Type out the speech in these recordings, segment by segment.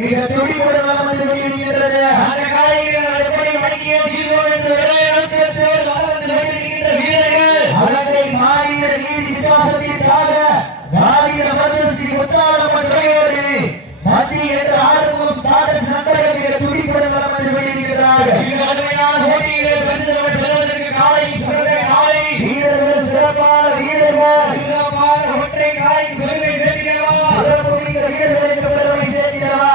மிக துடிப்புடன் வலம் வந்து கொண்டிருக்கின்றது. அந்த காலையில் எப்படி மணிக்கிய ஜீரோ என்று அலங்கை மாவீர நீதி விசுவாசத்திற்காக காவிர மருத்துவ ஸ்ரீ முத்தாலம்மன் துறையோடு மத்திய என்ற ஆர்வம் ஸ்டார்டர்ஸ் நண்பர்கள் மிக துடிப்புடன் வலம் வந்து கொண்டிருக்கிறார்கள். இந்த கடுமையான போட்டியிலே பரிசுகள் பெறுவதற்கு காலை வீரர்கள் சிறப்பான வீரர்கள் சிறப்பான ஒற்றை காலை பெருமை சேர்க்கிறவா சிறப்பு மிக்க வீரர்களுக்கு பெருமை சேர்க்கிறவா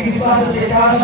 விசுவாசத்திற்காக